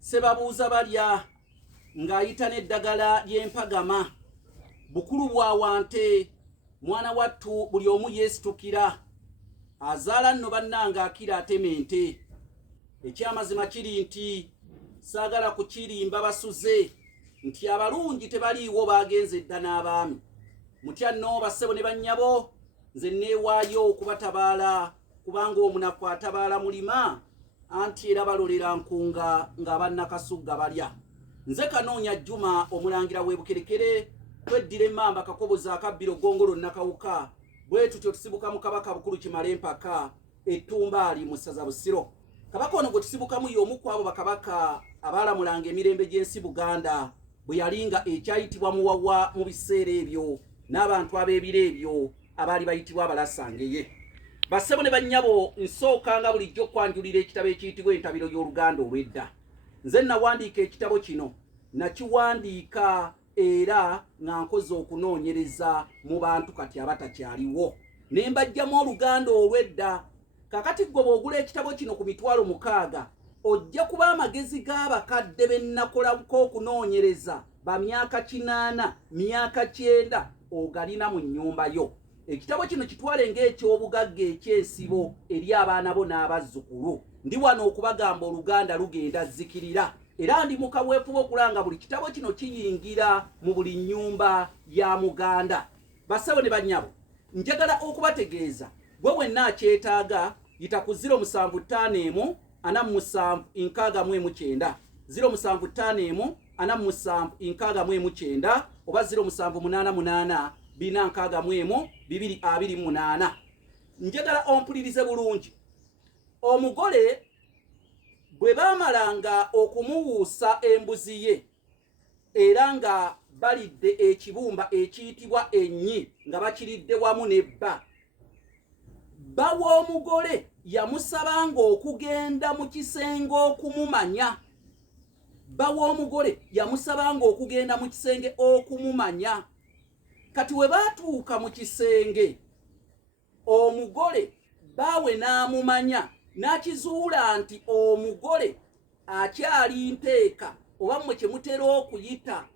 Sebabuuza balya ng'ayita n'eddagala ly'empagama. Bukulu bwa wante mwana wattu buli omu yeesitukira. Azaala nno bannanga akira atema ente. Ekyamazima kiri nti saagala kukirimba basuze nti abalungi tebaliiwo bagenze dda n'abaami. Mutya nno bassebo ne bannyabo, nze neewaayo okubatabaala kubanga omunafu atabaala mulima anti era balolera nkunga ng'abannakasugga balya. Nze Kanoonya Juma omulangira w'e Bukerekere, tweddira emmamba Kakobozi akabbiro Ggongolo Nakawuka, bwe tutyo tusibuka mu Kabaka Bukulu Kimale Mpaka Ettumbaali mu ssaza Busiro. Kabaka ono gwe tusibukamu y'omu ku abo bakabaka abaalamulanga emirembe gy'ensi Buganda bwe yalinga ekyayitibwa Muwawa mu biseera ebyo n'abantu ab'ebiro ebyo abaali bayitibwa Abalasangeye. Bassebo ne bannyabo, nsookanga bulijjo okwanjulira ekitabo ekiyitibwa Entabiro y'Oluganda olw'edda. Nze nawandiika ekitabo kino, nakiwandiika era nga nkoze okunoonyereza mu bantu kati abatakyaliwo, ne mbajjamu Oluganda olw'edda. Kakati gwe bw'ogula ekitabo kino ku $60,000 ojja kuba amagezi g'abakadde be nnakolako okunoonyereza ba myaka 8, myaka 9 ogalina mu nnyumba yo. Ekitabo kino kitwale ng'ekyobugagga ekyensibo eri abaana bo n'abazzukulu. Ndi wano okubagamba Oluganda lugenda zikirira, era ndi mu kaweefube okulanga buli kitabo kino kiyingira mu buli nnyumba ya Muganda. Bassebo ne bannyabo, njagala okubategeeza gwe wenna akyetaaga yita ku 075 47 69 075 47 69 oba 0788 461 228. Njagala ompulirize bulungi. Omugole bwe baamalanga okumuwuusa embuzi ye era nga balidde ekibumba ekiyitibwa ennyi nga bakiridde wamu n'ebba, bba w'omugole yamusabanga okugenda mu kisenge okumumanya. Bba w'omugole yamusabanga okugenda mu kisenge okumumanya. Kati we baatuuka mu kisenge, omugole baawe n'amumanya, n'akizuula nti omugole akyali nteeka oba mmwe kye mutera okuyita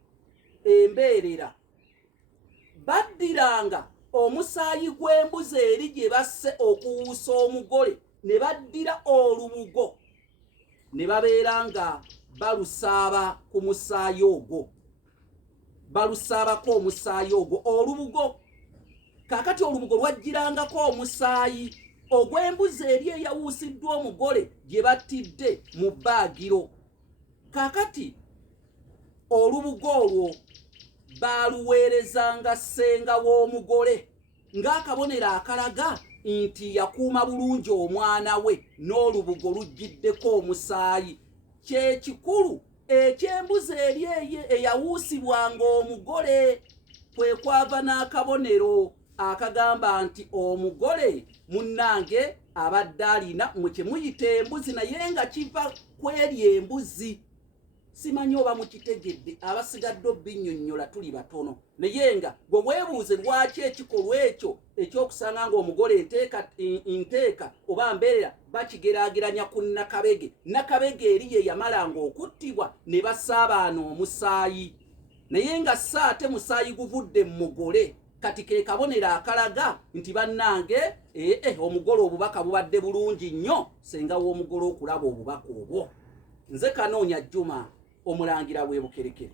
embeerera. Baddiranga omusaayi gw'embuzi eri gye basse okuwuusa omugole, ne baddira olubugo ne babeera nga balusaaba ku musaayi ogwo, balusaabako omusaayi ogwo olubugo. Kaakati olubugo lwajjirangako omusaayi ogw'embuzi eri eyawuusiddwa omugole gye battidde mu bbaagiro. Kaakati olubugo olwo baaluweerezanga ssenga w'omugole ng'akabonero akalaga nti yakuuma bulungi omwana we n'olubugo lujjiddeko omusaayi. Kye kikulu eky'embuzi eri eyawuusibwanga omugole kwe kwava n'akabonero akagamba nti omugole munnange abadde alina mwe kye muyita embuzi naye nga kiva kweri embuzi. Simanyi oba mukitegedde, abasigadde obinnyonnyola tuli batono, naye nga gwe weebuuze lwaki ekikolwa ekyo ekyokusanga ng'omugole nteeka oba mbeerera bakigeraageranya ku Nakabege. Nakabege eri ye yamalanga okuttibwa ne basaabaana omusaayi, naye nga ate musaayi guvudde mu mugole. Kati ke kabonero akalaga nti bannange omugole obubaka bubadde bulungi nnyo senga w'omugole okulaba obubaka obwo. Nze Kanoonya Juma omulangira w'e Bukerekere.